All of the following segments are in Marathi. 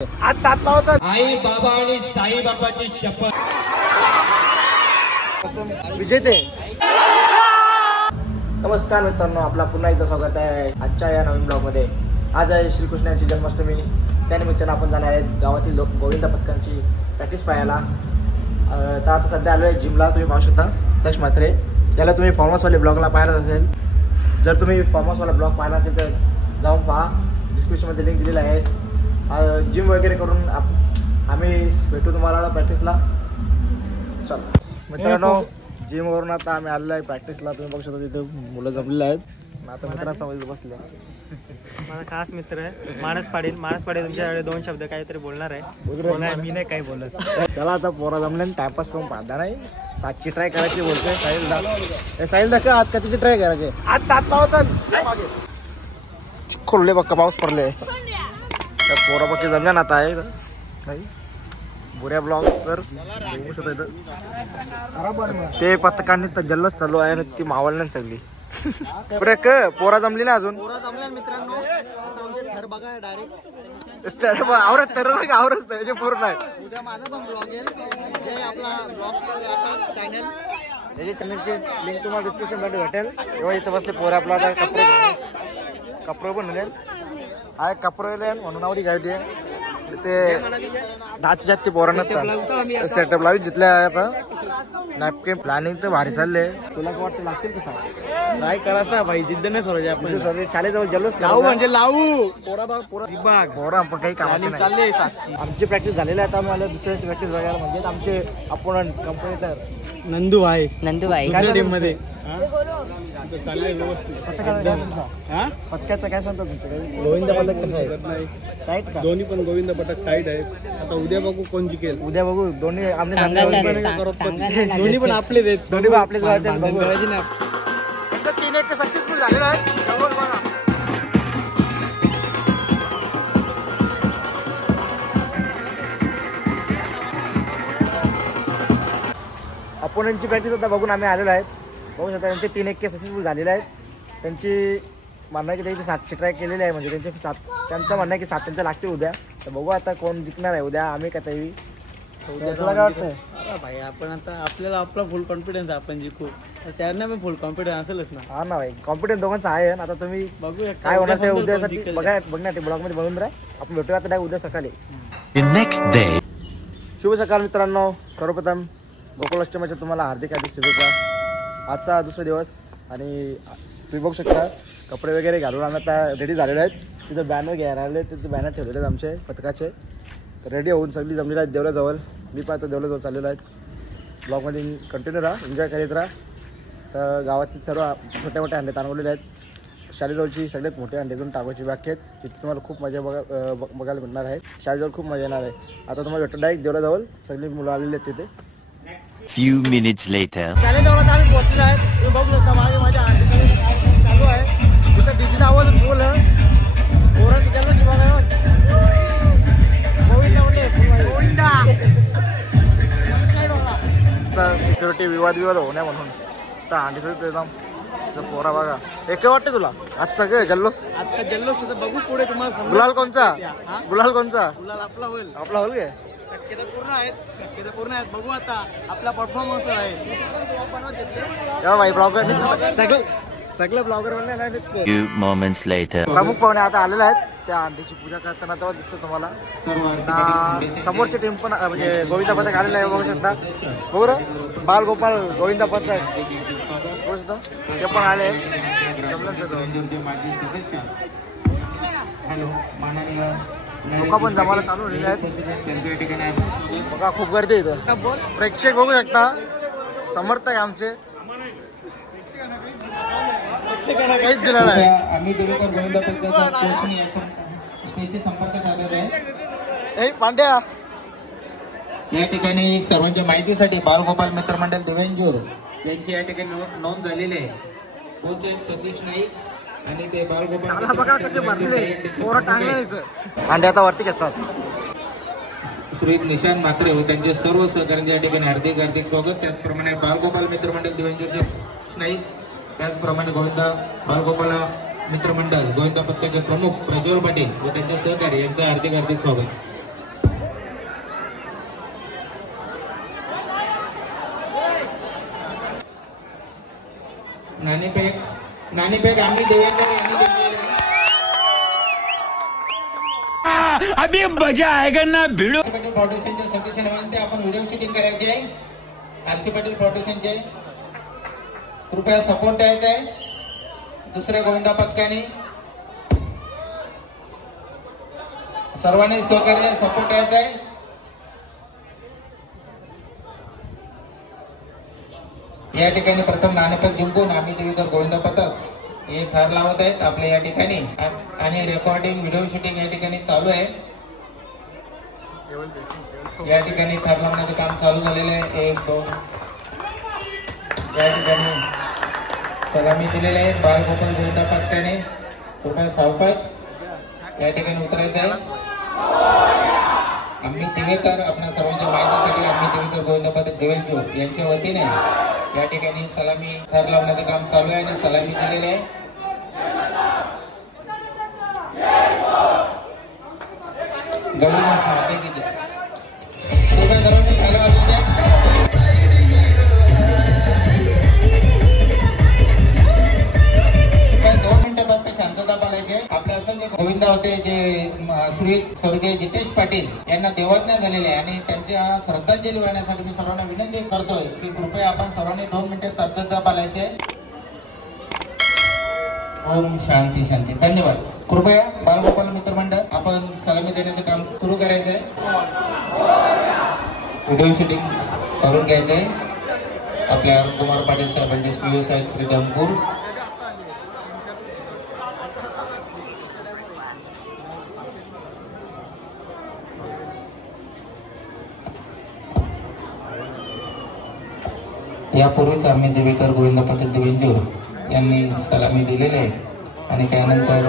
आज साधला होता आई बाबा आणि साई बाबाची शपथ. विजेते. नमस्कार मित्रांनो, आपला पुन्हा एकदा स्वागत आहे आजच्या या नवीन ब्लॉग मध्ये. आज आहे श्रीकृष्णाची जन्माष्टमी. त्यानिमित्तानं आपण जाणार आहेत गावातील गोविंद पथकांची प्रॅक्टिस पाहायला. तर आता सध्या आलो आहे जिमला. तुम्ही पाहू शकता तश मात्रे. त्याला तुम्ही फॉर्मसवाले ब्लॉगला पाहायला असेल. जर तुम्ही फॉर्मसवाला ब्लॉग पाहिला असेल तर जाऊन पहा, डिस्क्रिप्शनमध्ये लिंक दिलेला आहे. जिम वगैरे करून आम्ही भेटू तुम्हाला प्रॅक्टिसला. चला मित्रांनो, जिमवरून आता आम्ही आलेलो आहे प्रॅक्टिसला. तुम्ही बघू शकता तिथे मुलं जमलेले आहेत. आता मित्रांचा मध्ये बसले. माझा खास मित्र आहे मानस पाटील. तुमच्याकडे दोन शब्द काहीतरी बोलणार आहे. मी नाही काही बोलत. त्याला आता पोरा जमल्याने टाइमपास करून पाहता नाही. 7ची ट्राय करायची बोलतोय साहिल दाखव. आज कधीची ट्राय करायची? आज 7ला होता. खोलले बघ, पाऊस पडले. पोरा पक्की जमल्या ना आता आहे नाही बुऱ्या ब्लॉग तर ते पथकांनी तर जल्लोष चालू आहे. ती मावळ सगळी पोरा जमली ना अजून. मित्रांनो आवरत त्याचे पूर्ण आहे. उद्या माझा पण ब्लॉग आहे. जे आपला ब्लॉग चॅनल त्याची चॅनलची लिंक तुम्हाला डिस्क्रिप्शन मध्ये भेटेल. तेव्हा इथं बसले पोरा. आपला आता कपडे पण मिळेल आहे. कपडे म्हणून आवडी गाडी ते 10ची जास्ती पोरांना सेटअप लावी जिथल्या. आता नॅपकिन प्लॅनिंग तर भारी चालले. तुला काय वाटतं लागतील का? ट्राय करायचा भाई, जिद्द नाही सोडायची. आपण शाळेजवळ जल्लोष लावू म्हणजे लावू. पोरा पण काही काम चालले. आमची प्रॅक्टिस झालेली आहे. आता मला दुसऱ्याची प्रॅक्टिस बघायला म्हणजे आमचे अपोनंट कंपनी तर नंदूभाई टीम मध्ये पथकाचं काय सांगतो तुमच्याकडे? गोविंद पथक टाईट का? दोन्ही पण गोविंद पथक टाईट आहेत. आता उद्या बघू कोण जिंकेल. उद्या बघू. दोन्ही दोन्ही पण आपलेच आहेत. दोन्ही पण आपलेच तीन एक सक्सेसफुल झालेला आहे. अपोनंटची प्रॅक्टिस आता बघून आम्ही आलेलो आहेत. बघू शकता त्यांचे 3 1 सक्सेसफुल झालेले आहेत. त्यांची म्हणणं आहे की त्यांची 7ची ट्राय केलेली आहे. म्हणजे त्यांचं म्हणणं आहे की 7 त्यांचं लागते उद्या. तर बघू आता कोण जिंकणार आहे उद्या. आम्ही का तरी तुला काय वाटतं भाई? आपण आता आपला फुल कॉन्फिडन्स आहे आपण जिंकू. त्यांना पण फुल कॉन्फिडन्स असेलच ना. हा ना भाई, कॉन्फिडन्स दोघांचा आहे. आता तुम्ही बघूया काय होणार ते उद्यासाठी बघणार ते ब्लॉग मध्ये बनवून राहा. आपण भेटूया आता उद्या सकाळी. Next day. शुभ सकाळ मित्रांनो. सर्वप्रथम गोकुलाष्टमीच्या तुम्हाला हार्दिक शुभेच्छा. आजचा दुसरा दिवस आणि तुम्ही बघू शकता कपडे वगैरे घालून आम्ही आता रेडी झालेले आहेत. तिथं बॅनर घ्यायला आले. तिथं बॅनर ठेवलेले आहेत आमचे पथकाचे. तर रेडी होऊन सगळी जमलेली आहेत देवलाजवळ. मी पण आता देवलाजवळ चाललेलो आहेत. ब्लॉगमध्ये कंटिन्यू राहा, एन्जॉय करीत राहा. तर गावातील सर्व छोटे मोठे अंडे ताणवलेले आहेत. शाळेजवळची सगळ्यात मोठे अंडे घेऊन टाकायची बाकी आहेत. तिथे तुम्हाला खूप मजा बघायला मिळणार आहे. शाळेजवळ खूप मजा येणार आहे. आता तुम्हाला भेटतो डायरेक्ट देवलाजवळ. सगळी मुलं आलेली आहेत तिथे. Few minutes later. शाळेजवळ आता आम्ही पोहोचलेलो आहे. तुम्ही बघू शकता मागे माझ्या अंडे चालू आहे. तिथं डीजेचा आवाज बोल पोरण तिच्याला बघा. सिक्युरिटी विवाद होऊ नये म्हणून तर अंडी एकदम पोरा बघा. एक वाटते तुला आजचा काय जल्लोष? आता जल्लोष बघू पुढे तुम्हाला. गुलाल कोणचा? गुलाल आपला होईल. आपला होईल काय? शक्यता पूर्ण आहेत. बघू आता आपला परफॉर्मन्स आहे. भाई ब्लॉगर सगळे ब्लॉगर Few moments later. प्रमुख पाहुणे आता आलेले आहेत. त्या अंडीची पूजा करताना तेव्हा दिसतं तुम्हाला. समोरची टीम पण म्हणजे गोविंदा पथक आलेलं आहे. बघू शकता. बघू र बालगोपाल गोविंदा पथक बघू शकता ते पण आले आहेत. लोक पण जमायला चालू झालेले आहेत. बघा खूप गर्दी इथं. प्रेक्षक बघू शकता समर्थ आहे आमचे. काहीच दिलं नाही. आम्ही देवेकर गोविंदा पथकाचा संपर्क साधत आहे. पांड्या या ठिकाणी सर्वांच्या माहितीसाठी बालगोपाल मित्र मंडळ दिव्यांजूर यांची या ठिकाणी नोंद झालेली आहे. कोच आहेत सतीश नाईक आणि ते बालगोपाल पांड्या आता वरती घेतात. श्री निशांत म्हात्रे व त्यांचे सर्व सहकार्यांच्या या ठिकाणी हार्दिक स्वागत. त्याचप्रमाणे बालगोपाल मित्र मंडळ दिव्यांजूरचे नाईक, त्याचप्रमाणे गोविंदा बालगोपाल मित्रमंडळ गोविंदा पथकाचे प्रमुख प्रज्वल पाटील व त्यांच्या सहकारी यांचं हार्दिक स्वागत. नाणेफेक आम्ही देवेंद्र यांनी घेतलेली आहे. अभी मजा आएगा ना भिड़ो. आरसी पाटील फाउंडेशनच्या सदस्यांना विनंती आपण व्हिडिओ शूटिंग करायची आहे. आरसी पाटील फाउंडेशनचे कृपया सपोर्ट द्यायचा आहे. दुसऱ्या गोविंदा पथकाने सर्वांनी सहकार्य सपोर्ट द्यायचा आहे. या ठिकाणी प्रथम नाणेफेक जिंकून आम्ही देवीकर गोविंदा पथक हे थर लावत आहेत आपल्या या ठिकाणी आणि रेकॉर्डिंग व्हिडिओ शूटिंग या ठिकाणी चालू आहे. या ठिकाणी थर लावण्याचं काम चालू झालेलं आहे. 1 2 या ठिकाणी सलामी दिलेली आहे. बालगोपाल गोविंदा पथकाने कृपया सावकाश या ठिकाणी उतरायचं आहे. आम्ही दिवेकर आपल्या सर्वांच्या माहितीसाठी आम्ही देवीकर गोविंदा पथक देवेंजूर यांच्या वतीने या ठिकाणी सलामी थर लावण्याचं काम चालू आहे आणि सलामी दिलेली आहे. गौरी शांतता पाळायची. आपल्या असं जे गोविंदा होते जे श्री स्वर्गीय जितेश पाटील यांना देवज्ञ झालेले आहे आणि त्यांच्या श्रद्धांजली वाहण्यासाठी मी सर्वांना विनंती करतोय की कृपया आपण सर्वांनी 2 मिनिटे शांतता पाळायची. ओम शांती शांती. धन्यवाद. कृपया बालगोपाल मित्रमंडळ आपण सलामी देण्याचं काम सुरू करायचं आहे. व्हिडिओ शूटिंग करून घ्यायचंय. आपल्या कुमार पाटील साहेबांचे स्टुडिओ आहेत श्री धमपूर. यापूर्वीच आम्ही देवीकर गोविंदा पथक देवेंजूर यांनी सलामी दिलेली आहे आणि त्यानंतर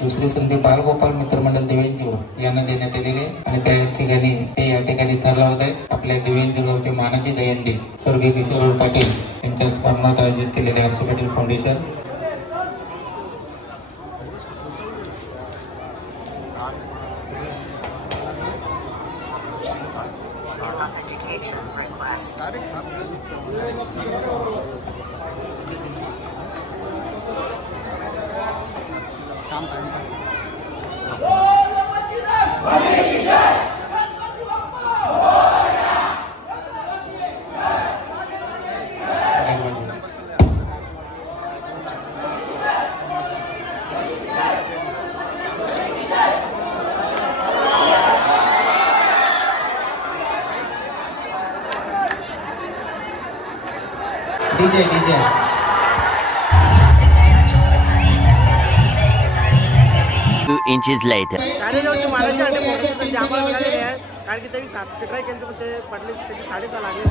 दुसरी संधी बालगोपाल मित्रमंडळ देवेंजूर यांना देण्यात आलेली आहे आणि त्या ठिकाणी ते या ठिकाणी थर लावत आहेत. आपल्या देवेंजूरचे मानाची दहीहंडी स्वर्गीय किशोर पाटील यांच्या स्मरणार्थ आयोजित केलेले RC Patil foundation. DJ 2 inches later. शाळेजवळचे महाराष्ट्र आणि मोठ्याची संधी आम्हाला मिळालेली आहे. कारण की त्यांनी 7 ट्राय केलं पण ते पडले. त्याची 6.5 लागले.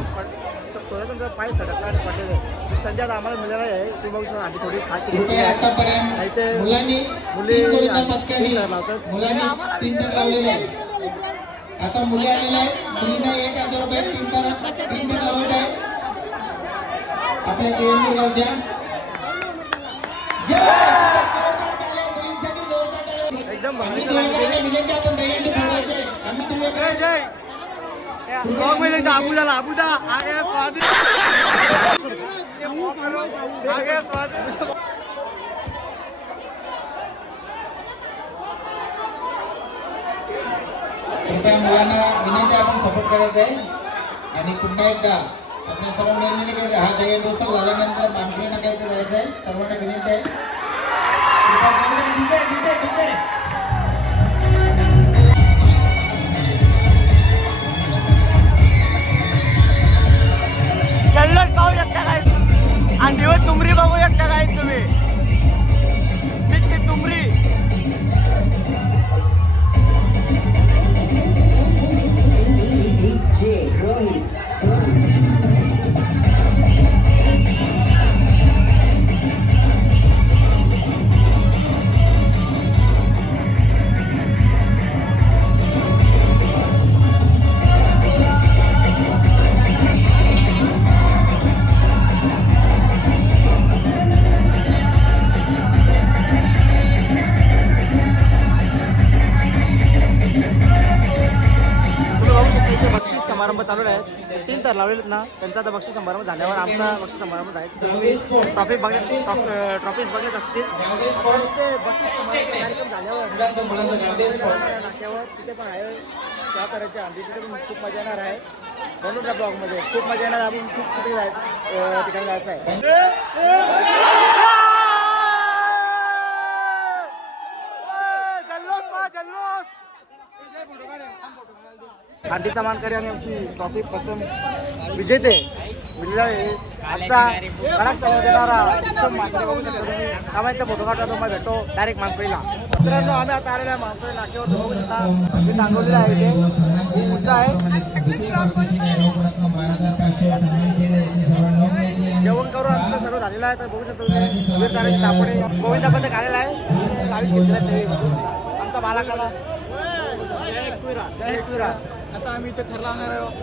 थोडं त्यांचा पाय सडकला आणि पडलेले. संधी आता आम्हाला मिळाली आहे. तुम्ही बघू शकता आधी थोडी खात मुली 3 तर लावलेले आहे. आता मुली आलेल्या आहेत. मुलींना 1,000 रुपये 3 तर लावत आहे. आपल्या देवेंद्र गावच्या एकदम भारी विनंती आपण दहीहंडी फोडायचे. आम्ही आबूदा आगे स्वाद आगे स्वाद. त्या मुलांना विनंती आपण सपोर्ट करायचा आहे आणि पुन्हा एकदा आपल्या सर्व निर्णय हा दहीहंडी उत्सव झाल्यानंतर मानकरींना काय करायचं आहे. सर्वांना विनंती आहे. जल्लोष पाहू शकता काय आणि दिवस तुमरी बघू शकता काय तुम्ही. तुमरी समारंभ चालू आहे. 3 थर लावलेत ना, त्यांचा आता बक्षीस समारंभ झाल्यावर आमचा बक्षीस समारंभ आहे. ट्रॉफीज बघत असतील ते बक्षीस समारंभ कार्यक्रम झाल्यावर नाक्यावर तिथे पण आहे त्या करायचे आमची, तिथे पण खूप मजा येणार आहे. म्हणून त्या ब्लॉगमध्ये खूप मजा येणार. आपण खूप तिथे ठिकाणी जायचं आहे. आंटीचा मानकरी आणि आमची ट्रॉफी प्रथम विजेते मिळालेला आहे. आजचा कडक समोर देणारा मानकरी बघू शकता तुम्ही. कामांचा फोटो काढला तो मला भेटतो डायरेक्ट मानकरीला. मित्रांनो, आम्ही आता आलेला आहे मानकरी नाक्यावर. बघू शकता आम्ही दाखवलेला आहे इथे उंचा आहे. जेवण करून आमचं सर्व झालेलं आहे. तर बघू शकता तुम्ही सुबीर तारे तापडे गोविंदा पथक आलेला आहे. लावीत घेतलेला आमचा बालाकाला जय एकविरा. आता आम्ही इथे ठरवणार आहोत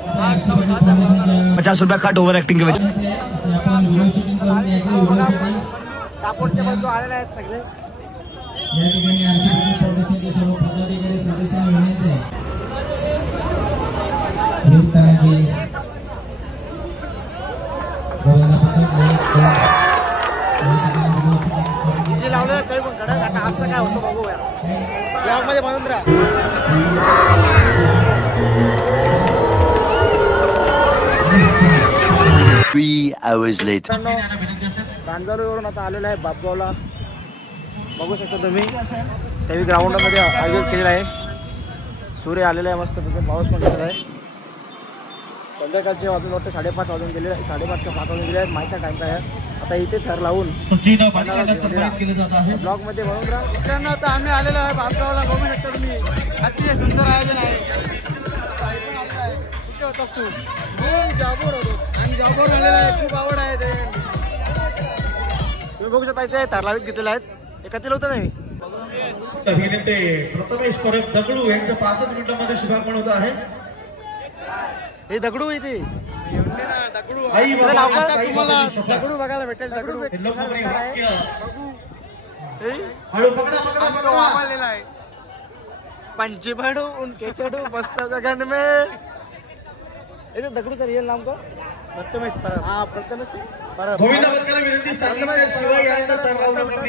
50 रुपया कट ओव्हर ऍक्टिंग के वजह तापोडचे बंधू आलेले आहेत सगळे. या ठिकाणी आरसीबी फाउंडेशनचे सर्व पदाधिकारी सदस्यांना विनंती आहे जे लावलेलं काही पण कडक. आता आजचं काय होतं बघूया ब्लॉग मध्ये बनवून राहा. रांजोरीवरून आता आलेला आहे बापगावला. बघू शकता तुम्ही तेवी ग्राउंडमध्ये आयोजित केलेला आहे. सूर्य आलेला आहे मस्त, पाऊस पण झालेला आहे. संध्याकाळचे वाजून वाटतं 5:30 वाजून गेले, 5:30 का 5 वाजून गेले आहेत. माहिती टाइम काय आहे. आता इथे थर लावून ब्लॉग मध्ये बनवून राहा. मित्रांनो, आता आम्ही आलेलो आहे बापगावला. बघू शकता तुम्ही अतिशय सुंदर आयोजन आहे. कुठे होतास तू? जॉबवर होतो आणि जॉबवर झालेला आहे. खूप आवड आहे ते. तुम्ही बघू शकता इथे थर लावीत घेतलेले आहेत. एकातील होतं नाही अभिनेते प्रथमेश परब दगडू यांच्या 5 मिनिटांमध्ये शुभारंभ होत आहे. हे दगडू इथे आई बाबा तुम्हाला दगडू बघायला भेटेल. दगडू हळू पकडा वावरलेला आहे. पंची बडू उनके चढू मस्त गगन में. इथे दगडूचा रिअल नाम का? प्रथमेश परब. हा, प्रथमेश परब. गोविंदा बदकाला विनंती शिवाय यांना सांगायला दगडू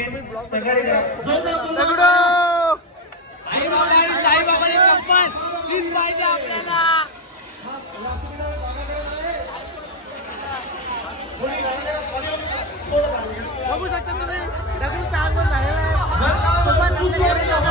बघू शकता तुम्ही दगडूचा आगमन झालेला आहे. सोबत आपल्या घरी लोक.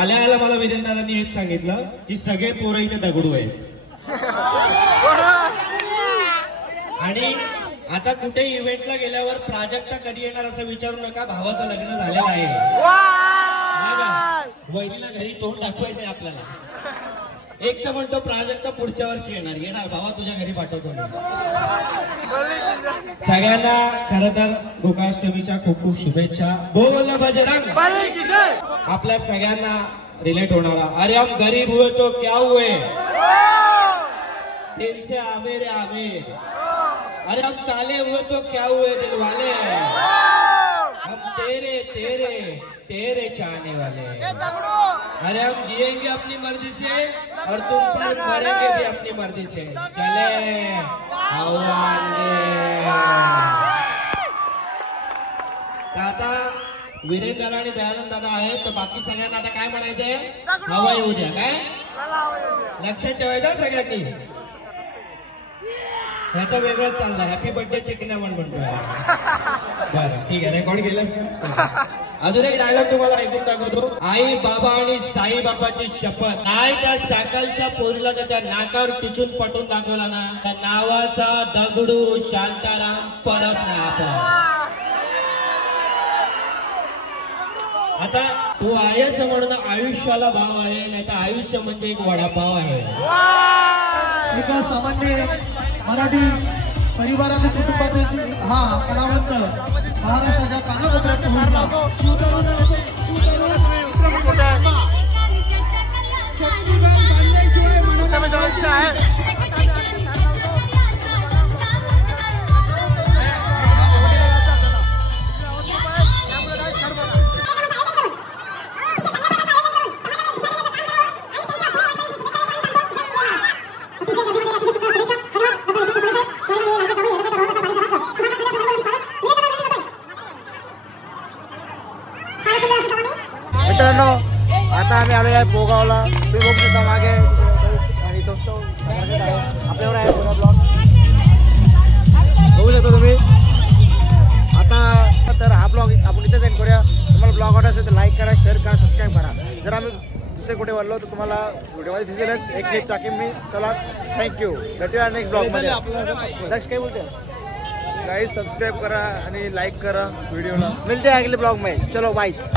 आल्या मला विजेंदारांनी हेच सांगितलं की सगळे पोरं इथे दगडू आहे. आणि आता कुठे इव्हेंटला गेल्यावर प्राजक्ता कधी येणार असं विचारू नका. भावाचं लग्न झालेलं आहे. वहिनीला घरी तोंड दाखवायचंय आपल्याला. एक तर म्हणतो प्राजक्ता पुढच्या वर्षी येणार भावा तुझ्या घरी पाठवतो. सगळ्यांना खरं तर गोकुळाष्टमीच्या खूप खूप शुभेच्छा. बोल बजरंग. आपल्या सगळ्यांना रिलेट होणारा अरे हम गरीब हुए तो क्या हुए, दिल से आमिर आमिर. अरे हम साले हुए तो क्या हुए दिल वाले, हम तेरे तेरे तेरे चाहने वाले. अरे हम जिएंगे अपनी मर्जी से और तुम पर मरेंगे भी अपनी मर्जी से. चले आता वीरेंद्र दादा आणि दयानंद दादा आहेत, तर बाकी सगळ्यांना आता काय म्हणायचंय, हवा येऊ द्या. काय लक्षात ठेवायचं सगळ्यांनी, ह्याचं वेगळंच चाललंय. हॅपी बर्थडे चिकन्या म्हणतोय. बरं ठीक आहे, रेकॉर्ड केलं. अजून एक डायलॉग तुम्हाला ऐकून दाखवतो. आई बाबा आणि साई बाबाची शपथ. नाही त्या शाकालच्या पोरीला त्याच्या नाकावर टिचून पटून दाखवला ना, त्या नावाचा दगडू शांताराम परत नाही आपला. आता तू आहेस म्हणून आयुष्याला भाव आहे, नाही तर आयुष्य म्हणजे एक वडापाव आहे. एका सामान्य मराठी परिवारातील कुटुंबातील हा कलावंत महाराष्ट्राच्या कानाकोपऱ्यात मित्रांनो, आता आम्ही आलेलो आहे पोगावला. तुम्ही बघू शकता मागे आणि दोस्तों आपल्यावर आहे पुरा ब्लॉग बघू शकता तुम्ही. आता तर हा ब्लॉग आपण इथेच एंड करूया. तुम्हाला ब्लॉग आवडला असेल तर लाईक करा, शेअर करा, सबस्क्राईब करा. जर आम्ही दुसरे कुठे वळलो तर तुम्हाला व्हिडिओमध्ये दिसेलच. एक क्लिप टाकीन मी. चला, थँक्यू. भेटूया नेक्स्ट ब्लॉगमध्ये. नेक्स्ट काय बोलते गाइस सबस्क्राइब करा आणि लाईक करा व्हिडिओला. मिलते हैं अगले ब्लॉग में. चलो बाय.